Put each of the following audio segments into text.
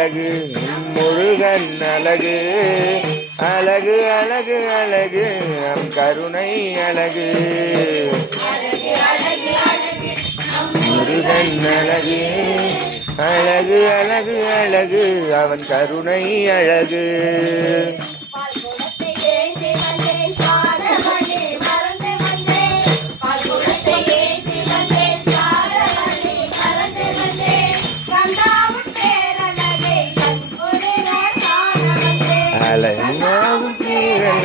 அழகு முருகன் அழகு அழகு அழகு அழகு நம் கருணை அழகு முருகன் அழகு அழகு அழகு அழகு அவன் கருணை அழகு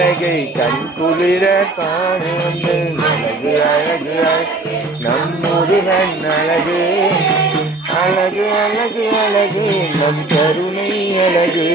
அழகை கண் குளிர காண வந்து அழகு அழகு நம் முருகன் அழகு அழகு அழகு அழகு நம் கருணை அழகு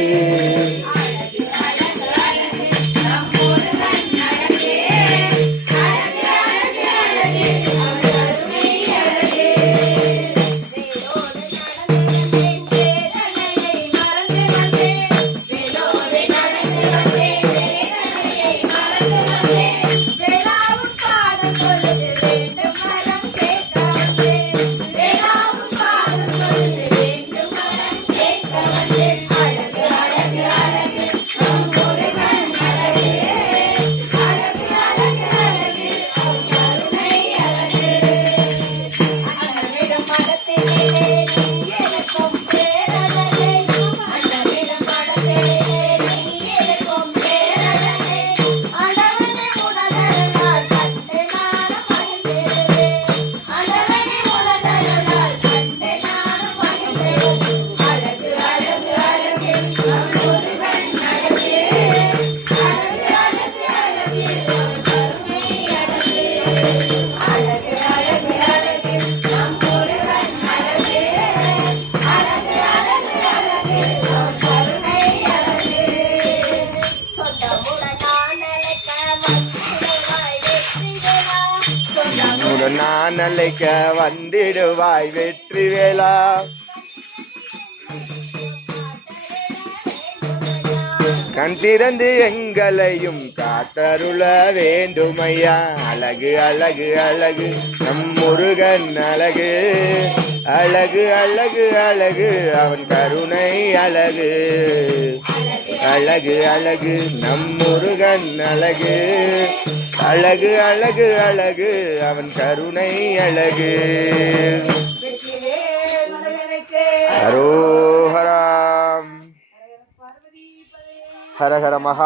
நான் அழைக்க வந்திடுவாய் வெற்றி வேளா கண் திறந்து எங்களையும் காத்தருள வேண்டுமையா அழகு அழகு அழகு நம் முருகன் அழகு அழகு அழகு அழகு அவன் கருணை அழகு அழகு அழகு நம் முருகன் அழகு அழகு அழகு அழகு அவன் கருணை அழகு ஹரோஹராம் ஹர ஹர மகா